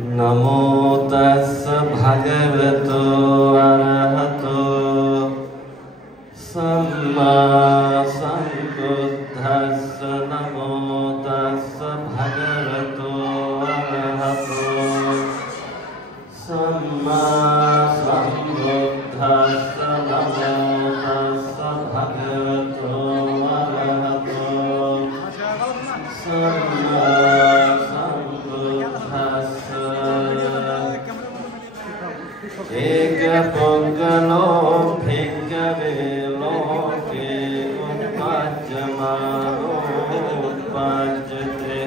नमो तस्स भगवतो अरहतो सम्मा सम्बुद्धस्स नमो तस्स भगवतो अरहतो सम्मा सम्बुद्धस्स नमो तस्स भगवतो अरहतो सम्मा एक पुंगलो भिक्खवे लोके उपज्यमानो उपज्यते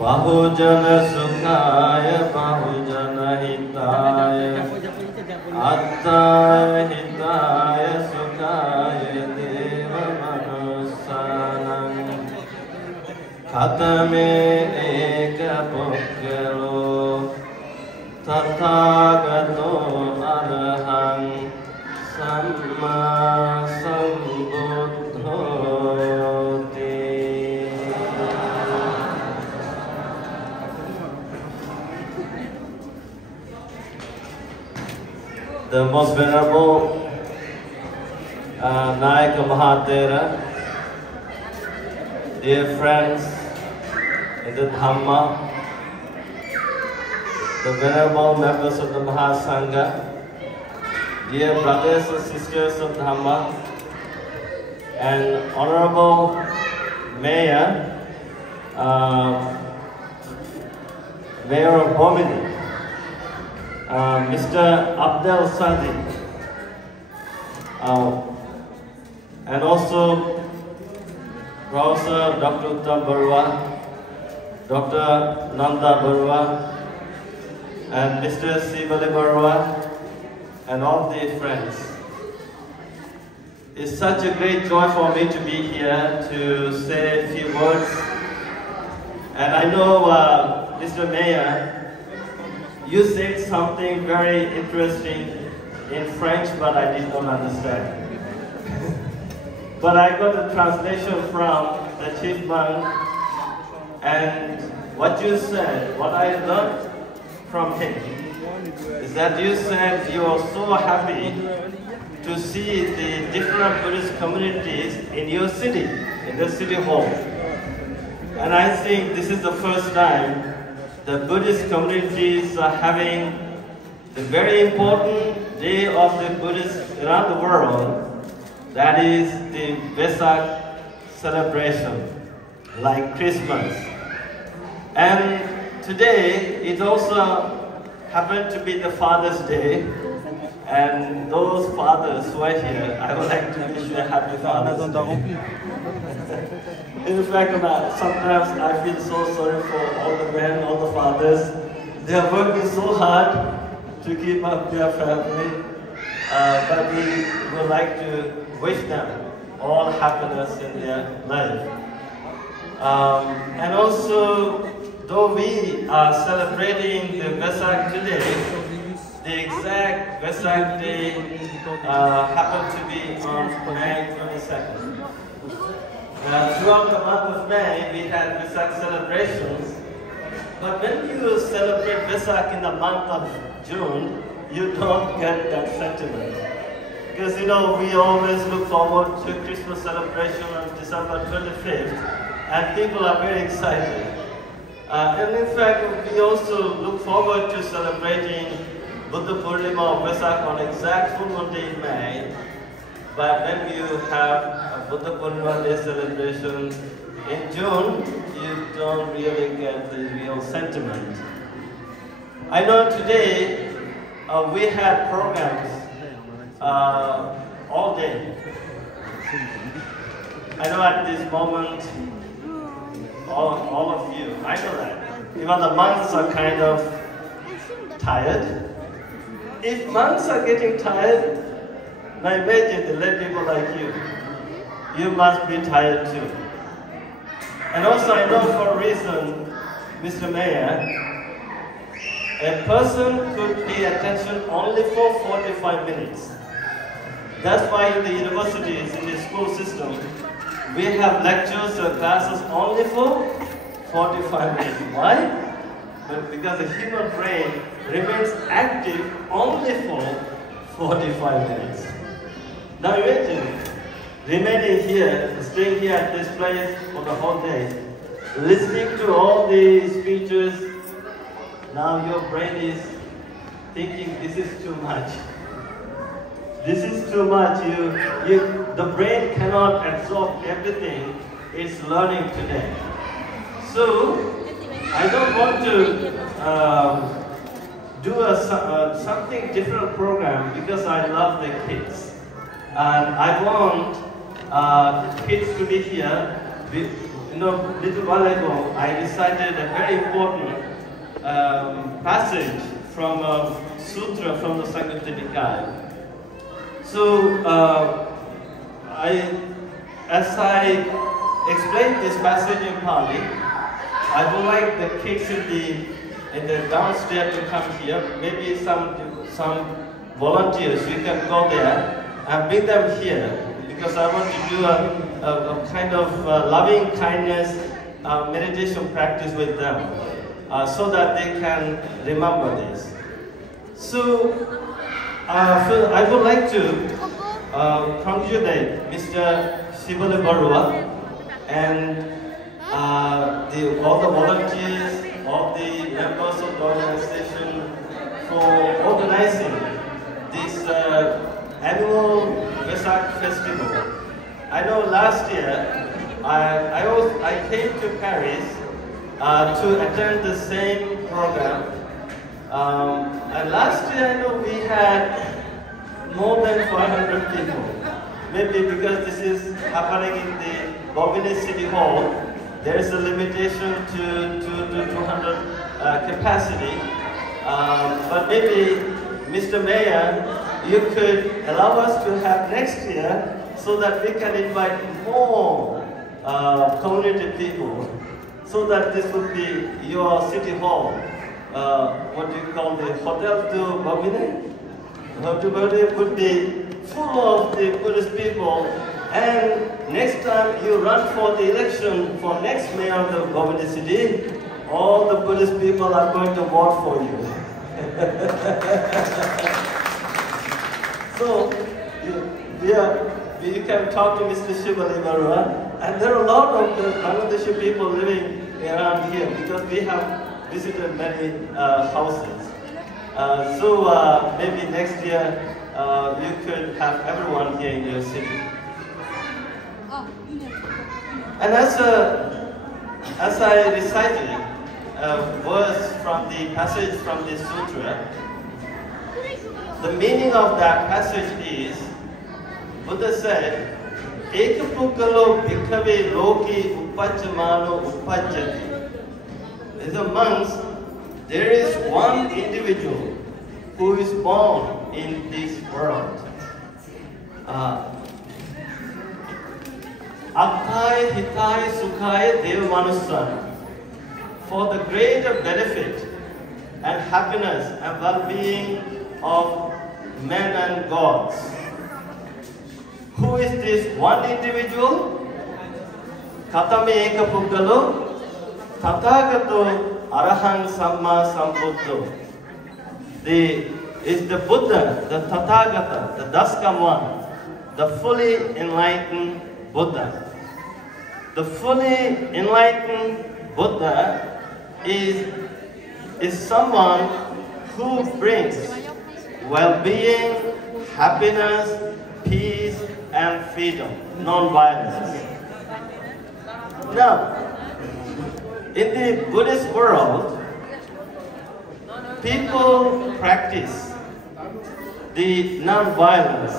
बहुजन सुखाय बहुजन हिताय अत्ताय हिताय सुखाय देव मनुष्यानां खतमे एक पुंगलो तथागतो अरहं सम्मा सम्बुद्धोति। The most venerable Nayaka Mahathera, dear friends in the Dhamma, the venerable members of the Mahasangha, dear brothers and sisters of Dhamma, and Honorable Mayor, Mayor of Bomini, Mr. Abdel Sadi, and also Professor Dr. Uttam Barua, Dr. Nanda Barua, and Mr. Sivali Barua, and all the friends. It's such a great joy for me to be here to say a few words. And I know, Mr. Mayor, you said something very interesting in French, but I did not understand. But I got the translation from the chief monk, and what you said, what I learned from him is that you said you are so happy to see the different Buddhist communities in your city, in the city hall. And I think this is the first time the Buddhist communities are having the very important day of the Buddhists around the world, that is the Vesak celebration, like Christmas. And today, it also happened to be the Father's Day, and those fathers who are here, I would like to wish you a happy Father's Day. In fact, sometimes I feel so sorry for all the men, all the fathers. They are working so hard to keep up their family, but we would like to wish them all happiness in their life. And also, though we are celebrating the Vesak today, the exact Vesak day happened to be on May 22nd. Throughout the month of May, we had Vesak celebrations, but when you celebrate Vesak in the month of June, you don't get that sentiment. Because we always look forward to Christmas celebration on December 25th, and people are very excited. And in fact, we also look forward to celebrating Buddha Purnima or Vesak on exact full moon day in May. But when you have a Buddha Purnima Day celebration in June, you don't really get the real sentiment. I know today we had programs all day. I know at this moment, all of you, I know that. Even the monks are kind of tired. If monks are getting tired, now imagine the lay people like you must be tired too. And also I know for a reason, Mr. Mayor, a person could pay attention only for 45 minutes. That's why in the universities, in the school system, we have lectures or classes only for 45 minutes. Why? but because the human brain remains active only for 45 minutes. Now imagine remaining here, staying here at this place for the whole day, listening to all the speeches. Now your brain is thinking this is too much. This is too much. The brain cannot absorb everything it's learning today. So I don't want to do something different program because I love the kids. And I want kids to be here. Little while ago, I recited a very important passage from a sutra from the Samyutta Nikaya. So, as I explain this passage in Pali, I would like the kids in the downstairs to come here. Maybe some volunteers, you can go there and bring them here because I want to do a kind of loving kindness meditation practice with them so that they can remember this. So I would like to congratulate Mr. Shibali Barua and all the volunteers, all the members of the organization for organizing this annual Vesak festival. I know last year I came to Paris to attend the same program. And last year I know we had more than 500 people. Maybe because this is happening in the Bobigny City Hall, there is a limitation to 200 capacity. But maybe, Mr. Mayor, you could allow us to have next year so that we can invite more community people, so that this would be your city hall. What do you call the Hotel de Bobigny? Hotel de Bobigny would be full of the Buddhist people, and next time you run for the election for next mayor of the Bobigny city, all the Buddhist people are going to vote for you. So you can talk to Mr. Shibali Barua, and there are a lot of the Bangladeshi people living around here because we have visited many houses. So maybe next year you could have everyone here in your city. And as I recited a verse from the passage from the sutra, the meaning of that passage is, Buddha said, Ekapukkalo bhikkhave loki uppajjamano uppajjati. As amongst, there is one individual who is born in this world. Abhai hitai sukhai deva manusana. For the greater benefit and happiness and well-being of men and gods. Who is this one individual? Katame ekapukkalo tathagato arahang samma sambuddho. Is the Buddha, the Tathagata, the Daskam one, the fully enlightened Buddha. The fully enlightened Buddha is someone who brings well-being, happiness, peace, and freedom, non-violence. Now, in the Buddhist world, people practice the non-violence.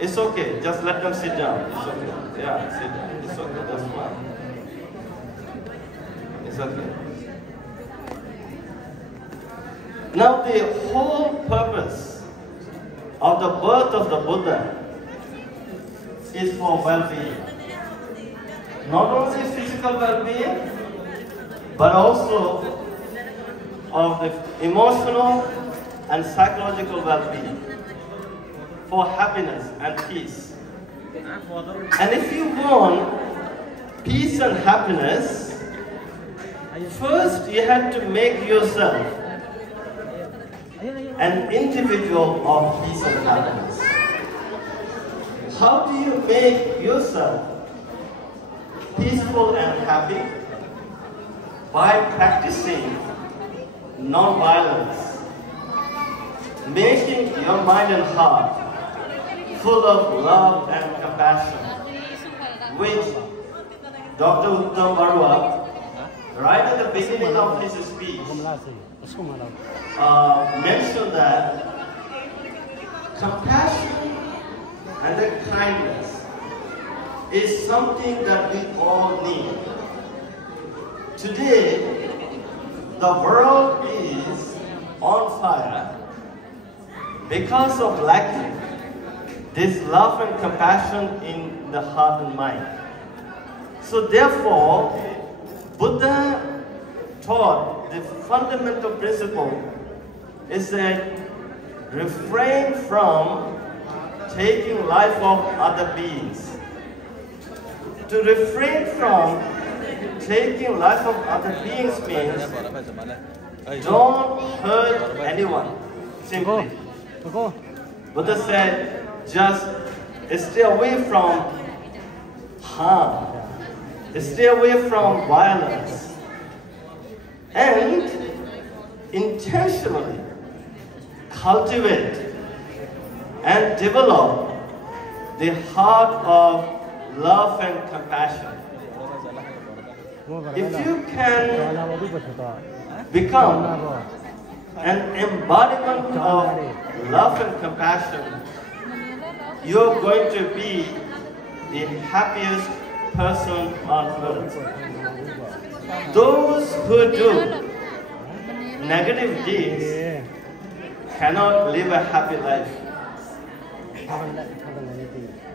It's okay, just let them sit down. It's okay. Yeah, sit down. It's okay, that's fine. It's okay. Now the whole purpose of the birth of the Buddha is for well-being. Not only physical well-being, but also of the emotional and psychological well-being, for happiness and peace. And if you want peace and happiness, First, you have to make yourself an individual of peace and happiness. How do you make yourself peaceful and happy? By practicing non-violence, making your mind and heart full of love and compassion, which Dr. Uttam Barua, right at the beginning of his speech, mentioned that compassion and the kindness is something that we all need. Today, the world is on fire because of lacking this love and compassion in the heart and mind. So therefore, Buddha taught the fundamental principle is that refrain from taking life of other beings. To refrain from taking life of other beings means don't hurt anyone, simply. Buddha said, just stay away from harm, stay away from violence, and intentionally cultivate and develop the heart of love and compassion. If you can become an embodiment of love and compassion, you're going to be the happiest person on earth. Those who do negative deeds cannot live a happy life.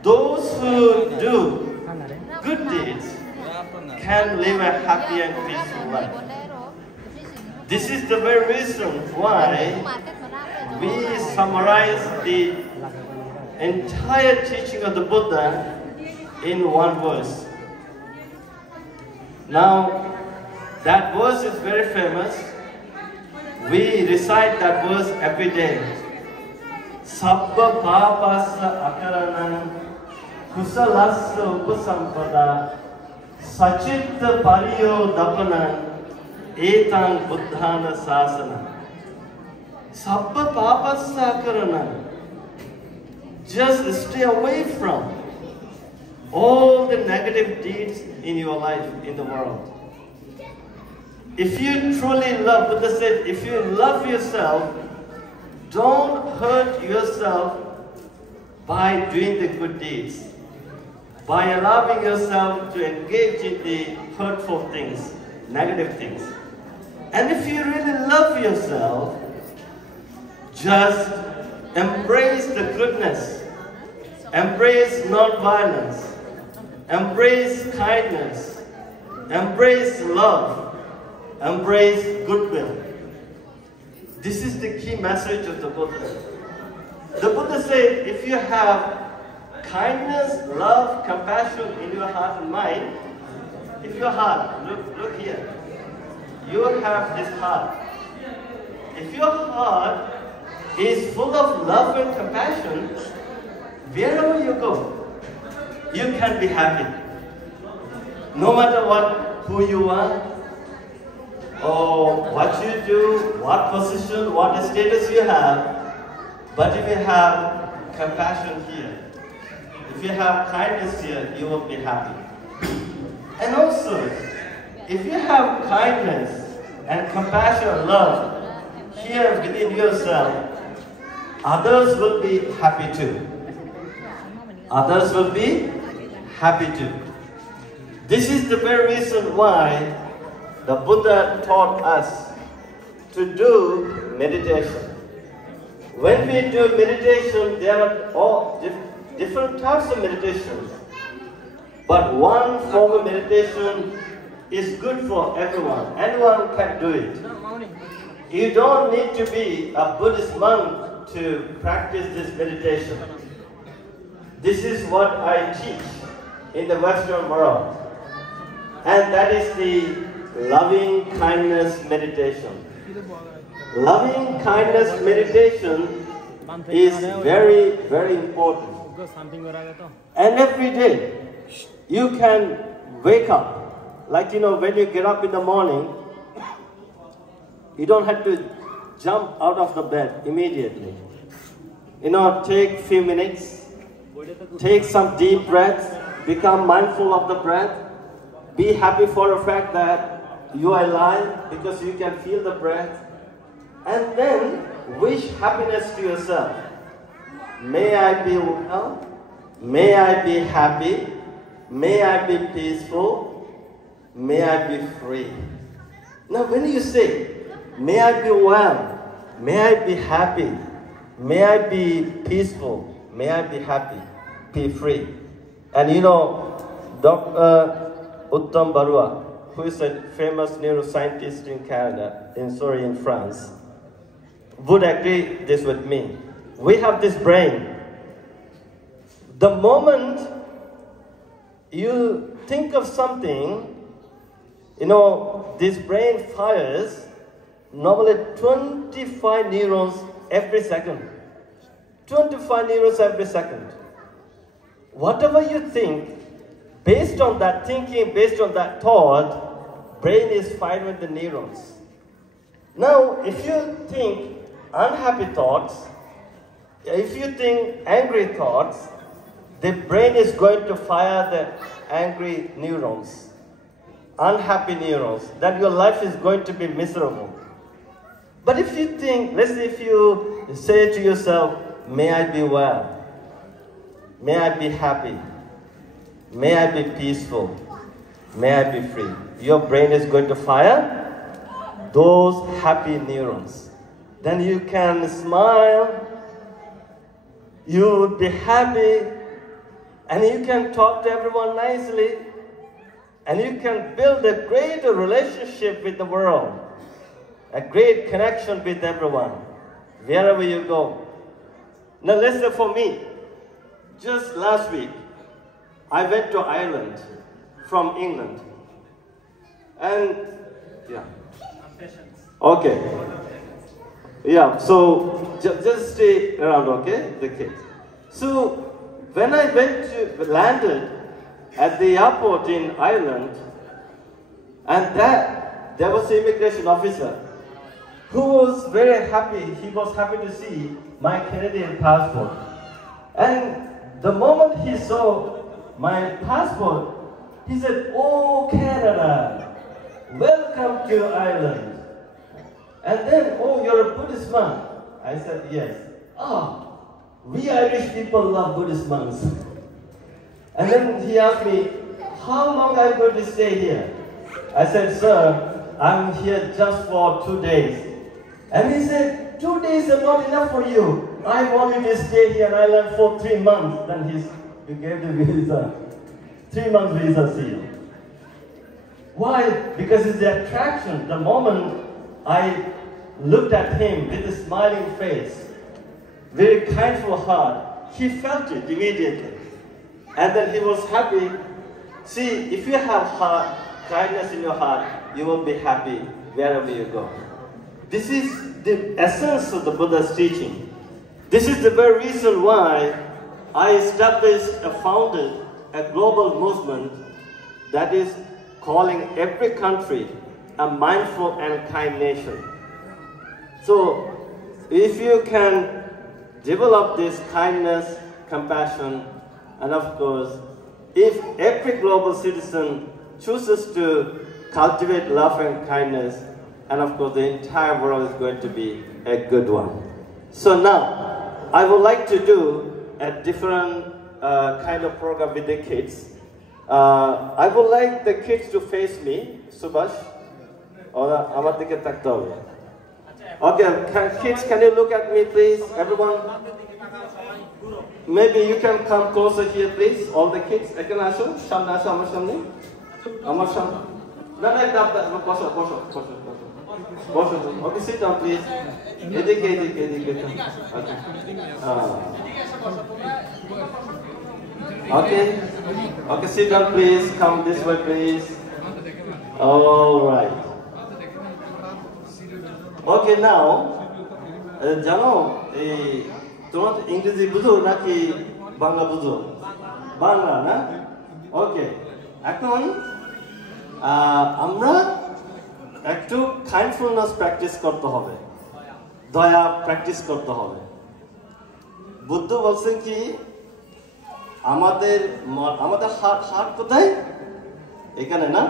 Those who do good deeds can live a happy and peaceful life. This is the very reason why we summarize the entire teaching of the Buddha in one verse. Now, that verse is very famous. We recite that verse every day. Sabba papasa akaranam kusalassa upasampada sachitta pariyo dapanam etang buddhana sasana. Sabba papasa akaranam. Just stay away from all the negative deeds in your life, in the world. If you truly love, Buddha said, if you love yourself, don't hurt yourself by doing the good deeds, by allowing yourself to engage in the hurtful things, negative things. And if you really love yourself, just embrace the goodness, embrace non-violence, embrace kindness, embrace love, embrace goodwill. This is the key message of the Buddha. The Buddha said, if you have kindness, love, compassion in your heart and mind, if your heart, look here, you have this heart. If your heart is full of love and compassion, wherever you go, you can be happy. No matter who you are, or what you do, what position, what status you have, but if you have compassion here, if you have kindness here, you will be happy. And also, if you have kindness and compassion and love here within yourself, others will be happy too. Others will be happy too. This is the very reason why the Buddha taught us to do meditation. When we do meditation, there are all different types of meditations. But one form of meditation is good for everyone. Anyone can do it. You don't need to be a Buddhist monk to practice this meditation. This is what I teach in the Western world. And that is the loving kindness meditation. Loving kindness meditation is very, very important. And every day, you can wake up. Like, when you get up in the morning, you don't have to jump out of the bed immediately. Take a few minutes, take some deep breaths, become mindful of the breath, be happy for the fact that you are alive because you can feel the breath, and then wish happiness to yourself. May I be well, may I be happy, may I be peaceful, may I be free. Now when you say, may I be well, may I be happy, may I be peaceful, may I be happy, be free. And Dr. Uttam Barua, who is a famous neuroscientist in Canada, in France, would agree this with me. We have this brain. The moment you think of something, this brain fires normally 25 neurons every second. 25 neurons every second. Whatever you think, based on that thinking, based on that thought, brain is firing the neurons. Now, if you think unhappy thoughts, if you think angry thoughts, the brain is going to fire the angry neurons, unhappy neurons, then your life is going to be miserable. But if you think, let's say if you say to yourself, may I be well, may I be happy, may I be peaceful, may I be free, your brain is going to fire those happy neurons. Then you can smile, you would be happy, and you can talk to everyone nicely, and you can build a great relationship with the world, a great connection with everyone, wherever you go. Now let's say for me, just last week, I went to Ireland from England. And, yeah. Okay. Yeah, so just stay around, okay, the kids. So when I landed at the airport in Ireland, and there was an immigration officer who was very happy. He was happy to see my Canadian passport. And the moment he saw my passport, he said, "Oh, Canada, welcome to Ireland." And then, "Oh, you're a Buddhist monk." I said, "Yes." "Oh, we Irish people love Buddhist monks." And then he asked me, "How long are you going to stay here?" I said, "Sir, I'm here just for 2 days." And he said, "2 days are not enough for you. I want you to stay here in Ireland for 3 months." Then he gave the visa. 3 months visa seal. Why? Because it's the attraction. The moment I looked at him with a smiling face, very kindful heart, he felt it immediately. And then he was happy. See, if you have kindness in your heart, you will be happy wherever you go. This is the essence of the Buddha's teaching. This is the very reason why I established and founded a global movement that is calling every country a mindful and kind nation. So, if you can develop this kindness, compassion, and of course, if every global citizen chooses to cultivate love and kindness, and of course the entire world is going to be a good one. So now, I would like to do a different kind of program with the kids. I would like the kids to face me, Subhash, or Amadike Taktav. Okay, kids, can you look at me, please? Everyone, maybe you can come closer here, please. All the kids. Okay, sit down, please. Okay, sit down, please. Come this way, please. All right. Okay, now, জানো এই তোমার ইংরেজি বুঝো নাকি বাংলা বুঝো? বাংলা না? ওকে, এখন আমরা একটু কাইন্ডফুলনেস প্র্যাকটিস করতে হবে, দয়া প্র্যাকটিস করতে হবে। বুদ্ধ বলছেন কি, আমাদের হার্ট কোথায়? এখানে না?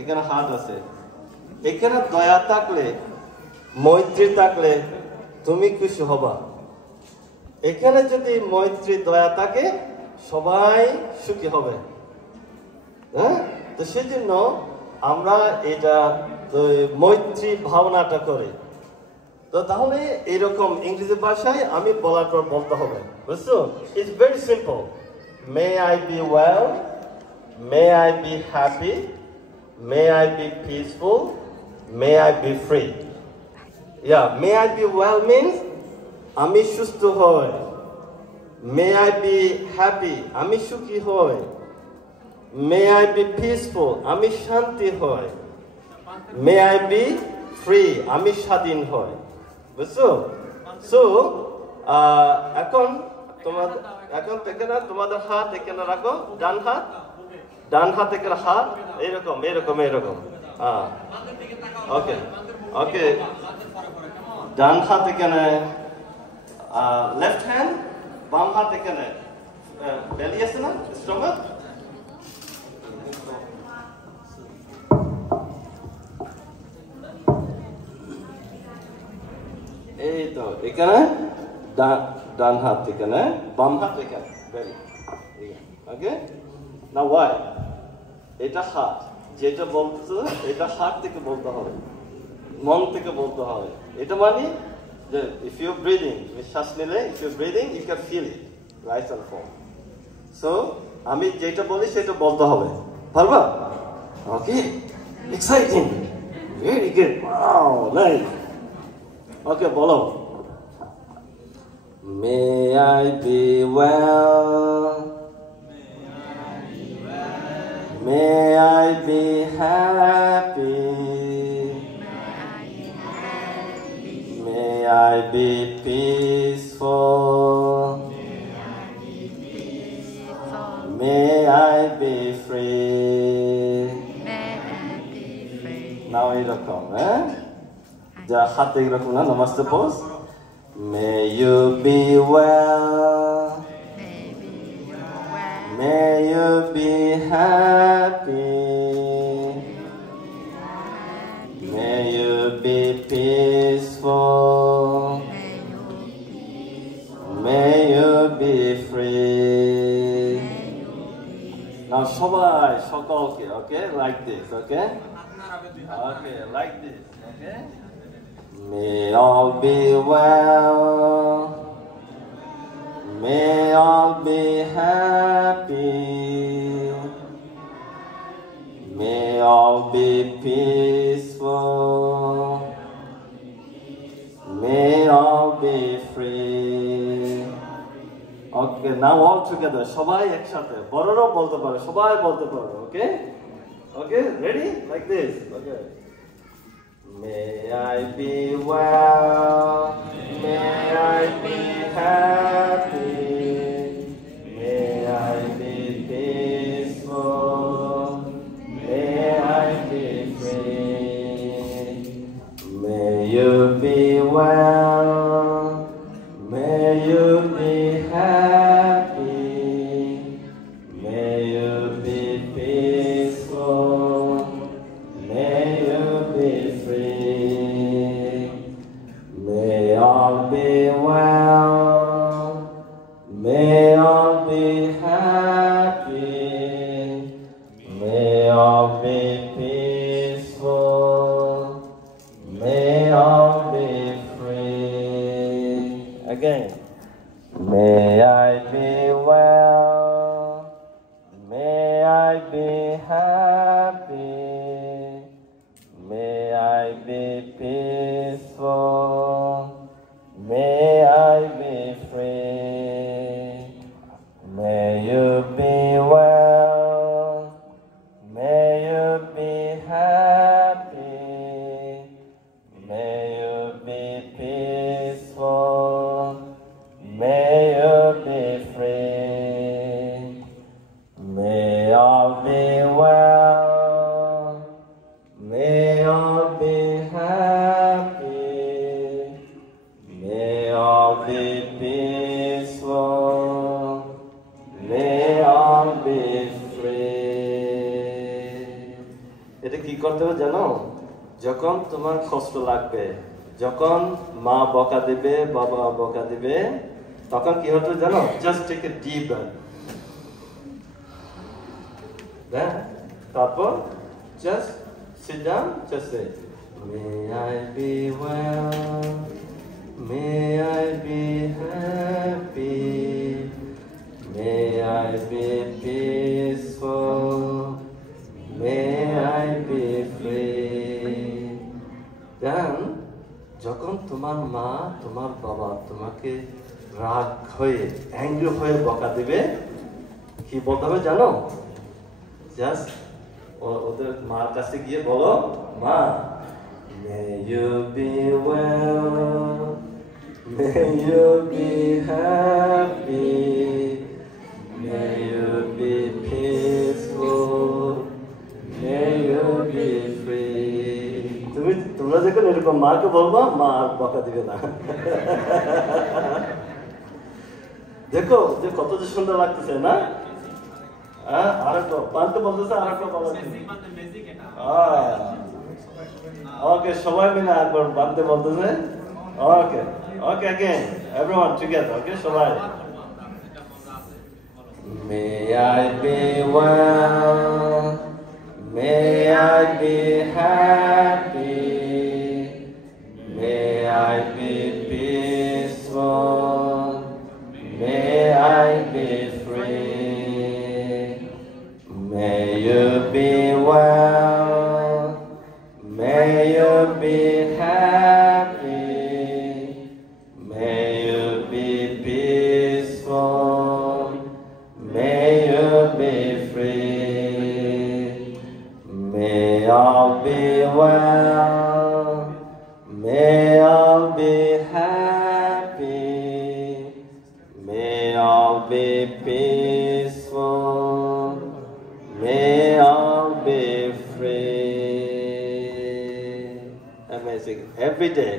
এখানে হার্ট আছে। এখানে দয়া থাকলে, মৈত্রী থাকলে তুমি খুশি হবা। এখানে যদি মৈত্রী দয়া থাকে সবাই সুখী হবে। হ্যাঁ, তো সেজন্য আমরা এটা মৈত্রী ভাবনাটা করি। তো তাহলে এরকম ইংরেজি ভাষায় আমি বলার পর বলতে হবে, বুঝছো? It's very simple. May I be well, may I be happy, may I be peaceful, may I be free. Yeah, may I be well means আমি সুস্থ হই। May I be happy, আমি সুখী হই। May I be peaceful, আমি শান্তি হই। May I be free, আমি স্বাধীন হই। বুঝছো? So, এখন এখানে তোমাদের হাত এখানে রাখো, ডান হাত এখানে হাত এরকম। ওকে ওকে, ডান হাত এখানে, লেফট হ্যান্ড, বাম হাত এখানে, বেলি আছে না, স্টমাক। এই তো এখানে ডান হাত এখানে, বাম হাত এখানে, বেলি। ওকে, না ওয়াই, এটা হাত, যেটা বলছো এটা হাত থেকে বলতে হবে, মন থেকে বলতে হবে। এটা মানে যে if you breathing, শ্বাস নিলে if you breathing you can feel it rise and fall. So আমি যেটা বলি সেটা বলতে হবে, পারবা? Okay, exciting, very good, wow, nice. Okay, বলো। May I be well, may I be happy, may I be peaceful, may I be free. Now এরকম, যা হাত এরকম না, namaste pose. May you be well, may you be happy, may you be peaceful, may you be free. Now সবাই সকলকে, okay, like this, okay? Okay, like this, okay? May all be well, may all be happy, may all be peaceful, may all be free. Okay, now all together, সবাই একসাথে, বড়রাও বলতে পারে, সবাই বলতে পারে, okay? Okay, ready? Like this, okay. May I be well, may I be happy, may I be peaceful, may I be free. May you be well, may you be happy, may you be peaceful, may you be free. May all be well, may all be happy, may all be peaceful, may all be free. কি করতে হবে জানো? যখন তোমার কষ্ট লাগবে, যখন মা বকা দিবে, বাবা বকা দিবে, তখন কি হতে জানো? Just take a deep breath. হ্যাঁ, তারপর just sit down, just say may I be well, may I be happy, may I be peaceful, May I be free. Then, যখন তোমার মা, তোমার বাবা তোমাকে রাগ হয়ে, অ্যাংরি হয়ে বকা দিবে, কি বলতে হবে জানো? জাস্ট ওদের মার কাছে গিয়ে বলো, মা, May you be well, may you be happy, may you be peaceful, may you be free. তোমরা যখন এরকম মাকে বলবো, মা আর বকা দিবে না। দেখো যে কত যে সুন্দর লাগতেছে না? আরেকটা পাল্টে বলতেছে, আরেকটা বলা ওকে, সবাই মিলে একবার বাঁধতে বলতেছে। ওকে ওকে, again everyone together, okay, সবাই। May I be well, may I be happy, may I be peaceful, may I be free, may you be well, may you be happy, may you be peaceful, may you be free, may all be well, may all be happy, may all be peaceful, may all be free. Amazing. Every day,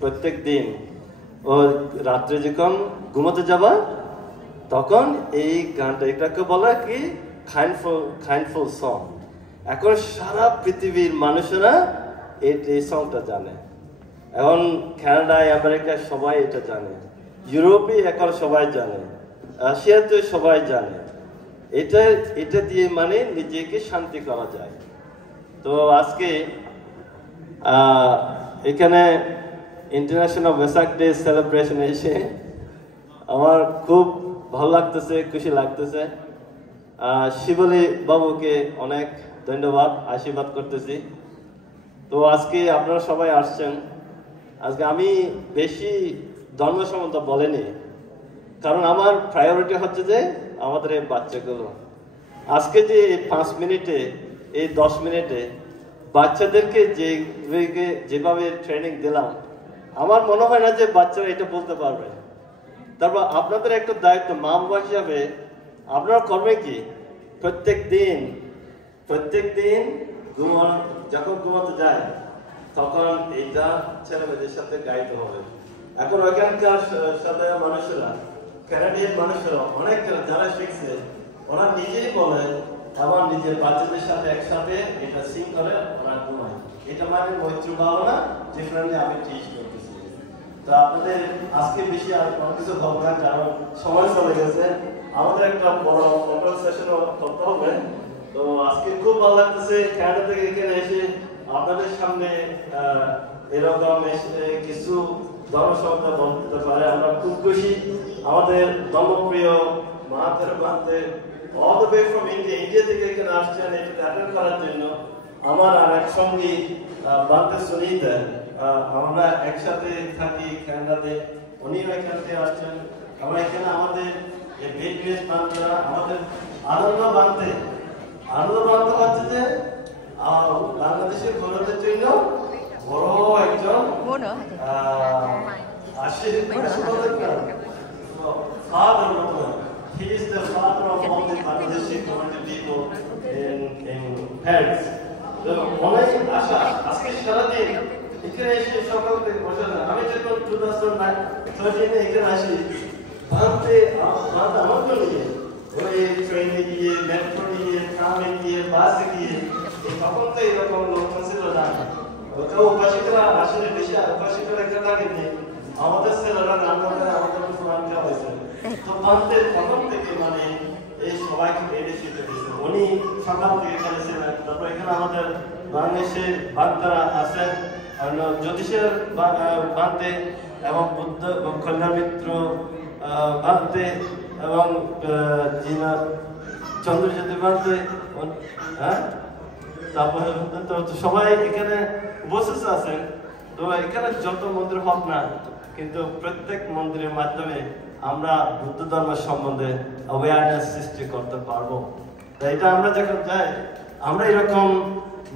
প্রত্যেক দিন ও রাত্রে যখন ঘুমোতে যাবা তখন এই গানটা, এটাকে বলা কি কাইন্ডফুল সং। এখন সারা পৃথিবীর মানুষেরা এই সংটা জানে। এখন কানাডায়, আমেরিকায় সবাই এটা জানে, ইউরোপে এখন সবাই জানে, রাশিয়াতে সবাই জানে। এটা দিয়ে মানে নিজেকে শান্তি করা যায়। তো আজকে এখানে ইন্টারন্যাশনাল ওয়েসাক ডে সেলিব্রেশন এসে আমার খুব ভালো লাগতেছে, খুশি লাগতেছে। শিবলী বাবুকে অনেক ধন্যবাদ, আশীর্বাদ করতেছি। তো আজকে আপনারা সবাই আসছেন। আজকে আমি বেশি ধর্ম সম্বন্ধে বলিনি, কারণ আমার প্রায়োরিটি হচ্ছে যে আমাদের এই বাচ্চাগুলো। আজকে যে 5 মিনিটে, এই 10 মিনিটে বাচ্চাদেরকে যেভাবে ট্রেনিং দিলাম, আমার মনে হয় না যে বাচ্চারা এটা বলতে পারবে। তারপর আপনাদের একটা দায়িত্ব, মা বাবা হিসাবে আপনারা করবে কি, প্রত্যেক দিন যখন ঘুমাতে যায় তখন এইটা ছেলেমেয়েদের সাথে গাইতে হবে। এখন ওইখানকার সাথে মানুষেরা, ক্যানাডিয়ান মানুষেরা অনেক যারা শিখছে, ওরা নিজেই বলে আমার নিজের বাচ্চাদের সাথে একসাথে এটা সিং করে ওরা ঘুমায়। এটা মানে মৈত্রী ভাবনা, ডিফারেন্টলি আমি টিচ করতেছি। তো আপনাদের আজকে বেশি আর কোনো কিছু ভাবো না, কারণ সময় চলে গেছে। আমাদের একটা বড় ফটো সেশনও করতে হবে। তো আজকে খুব ভালো লাগতেছে ক্যানাডা থেকে এখানে এসে আপনাদের সামনে এরকম কিছু ধর্মশব্দ বলতে পারে। আমরা খুব খুশি। আমাদের ধর্মপ্রিয় মাহাতের বান্ধে all the way from India থেকে এখানে আসছেন এটা অ্যাটেন্ড করার জন্য। আমার আর এক সঙ্গী বান্ধে সুনীতা, আমরা একসাথে থাকি ক্যানাডাতে, উনিও এখান থেকে আসছেন। আমরা এখানে আমাদের এই বিএস বান্ধবরা, আমাদের আনন্দ বান্ধে হচ্ছে যে বাংলাদেশের গৌরবের জন্য বড় একজন He is the father of all the Bangladeshi community people in Paris. So, অনেক আশা আজকে সারাদিন এখানে এসে সকাল থেকে বসে না। আমি যখন 2013 এখানে আসি, ভারতে আমাকে নিয়ে ওই ট্রেনে গিয়ে, মেট্রো নিয়ে, ট্রামে গিয়ে, বাসে গিয়ে তখন তো এরকম লোকজন ছিল না, কেউ উপাসিকরা আসলে বেশি উপাসিকরা একটা থাকেনি, আমাদের ছেলেরা রান্না করে আমাদের মুসলমান খাওয়া হয়েছে। তো বান্তের তখন থেকে মানে এই সবাইকে বেড়ে শিখে দিয়েছে। উনি সকাল থেকে এখানে ছিলেন। তারপর এখানে আমাদের বাংলাদেশের বাগদারা আছেন, জ্যোতিষের বান্তে এবং বুদ্ধ কল্যাণ মিত্র বান্তে এবং চন্দ্রজ্যোতি বান্তে, হ্যাঁ, তারপরে সবাই এখানে উপস্থিত আছেন। তো এখানে যত মন্দির হোক না, কিন্তু প্রত্যেক মন্দিরের মাধ্যমে আমরা বুদ্ধ ধর্ম সম্বন্ধে অ্যাওয়ারনেস সৃষ্টি করতে পারবো। তো এটা আমরা যখন যাই, আমরা এরকম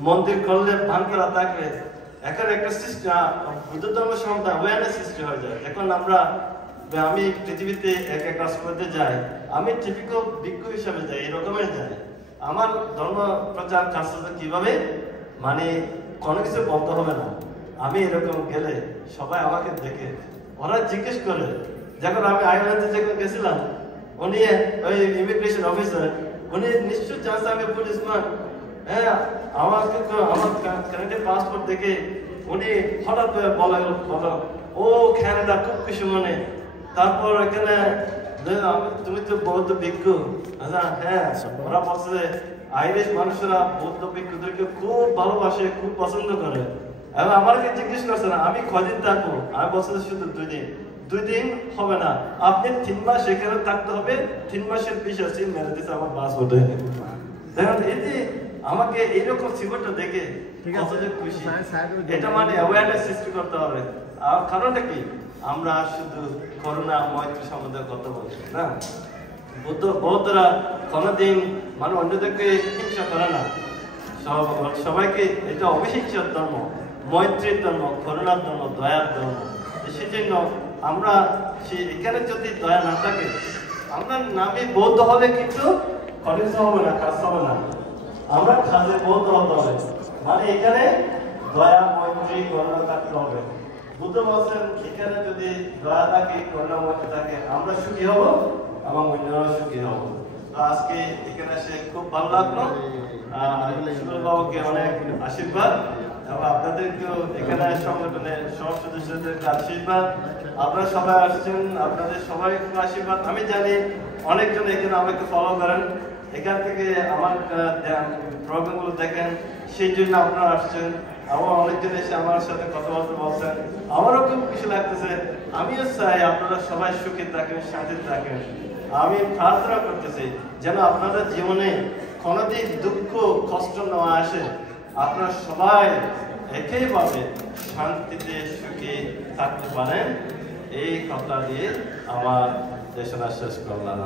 মন্দির করলে ভাঙকরা থাকলে এখন একটা সৃষ্টি বুদ্ধ ধর্ম সম্বন্ধে অ্যাওয়ারনেস সৃষ্টি হয়ে যায়। এখন আমি পৃথিবীতে এক এক রাষ্ট্রপতি যাই, আমি টিপিক্যাল ভিক্ষু হিসাবে যাই, এরকমের যাই। আমার ধর্ম প্রচার কাজটা কিভাবে মানে কোনো কিছু বলতে হবে না, আমি এরকম গেলে সবাই আমাকে দেখে ওরা জিজ্ঞেস করে। যখন আমি আয়ারল্যান্ডে যখন গেছিলাম, উনি ওই ইমিগ্রেশন অফিসার, উনি নিশ্চয় জানছে আমি পুলিশম্যান। হ্যাঁ, আমার কানাডিয়ান পাসপোর্ট দেখে উনি হঠাৎ বলো ও ক্যানাডা খুব কিছু মনে। তারপর এখানে তুমি তো বৌদ্ধ ভিক্ষু। আচ্ছা, হ্যাঁ, ওরা বলছে আইরিশ মানুষরা বৌদ্ধ ভিক্ষুদেরকে খুব ভালোবাসে, খুব পছন্দ করে। এবং আমাকে জিজ্ঞেস করছে না আমি কদিন থাকবো, আমি বলছি শুধু 2 দিন। 2 দিন হবে না, আপনি 3 মাস এখানে থাকতে হবে। 3 মাসের পিছিয়ে সিল মেরে দিচ্ছে আমার পাসপোর্টে। দেখেন, এই যে আমাকে এইরকম সিগরটা দেখে খুশি, এটা মানে অ্যাওয়ারনেস সৃষ্টি করতে হবে। আর কারণটা কি, আমরা শুধু করুণা মৈত্রী সম্বন্ধে কথা বলছি না। বৌদ্ধরা কোনোদিন মানে অন্যদেরকে হিংসা করে না, সবাইকে, এটা অবিহিংসার ধর্ম, মৈত্রীর ধর্ম, করুণার ধর্ম, দয়ার ধর্ম। সেজন্য আমরা এখানে যদি দয়া না থাকে, আমরা নামে বৌদ্ধ হবে কিন্তু কলেজ হবে না, কাজ হবে না। আমরা কাজে বৌদ্ধ হতে হবে, মানে এখানে দয়া, মৈত্রী, করুণা থাকতে হবে। বুদ্ধ বলছেন এখানে যদি দয়া থাকে, করুণা, মৈত্রী থাকে, আমরা সুখী হব এবং অন্যরাও সুখী হব। তো আজকে এখানে এসে খুব ভালো লাগলো। সুন্দর বাবুকে অনেক আশীর্বাদ এবং আপনাদেরকেও এখানে সংগঠনের সব সদস্যদেরকে আশীর্বাদ। আপনারা সবাই আসছেন, আপনাদের সবাই খুব আশীর্বাদ। আমি জানি অনেকজন এখানে আমাকে ফলো করেন, এখান থেকে আমার প্রোগ্রামগুলো দেখেন, সেই জন্য আপনারা আসছেন। আবার অনেকজন এসে আমার সাথে কথাবার্তা বলছেন, আমারও খুব খুশি লাগতেছে। আমিও চাই আপনারা সবাই সুখে থাকেন, শান্তিতে থাকেন। আমি প্রার্থনা করতেছি যেন আপনাদের জীবনে কোনোদিন দুঃখ কষ্ট না আসে, আপনারা সবাই একইভাবে শান্তিতে সুখে থাকতে পারেন। এই কথা দিয়ে আমার দেশনা শেষ করলাম।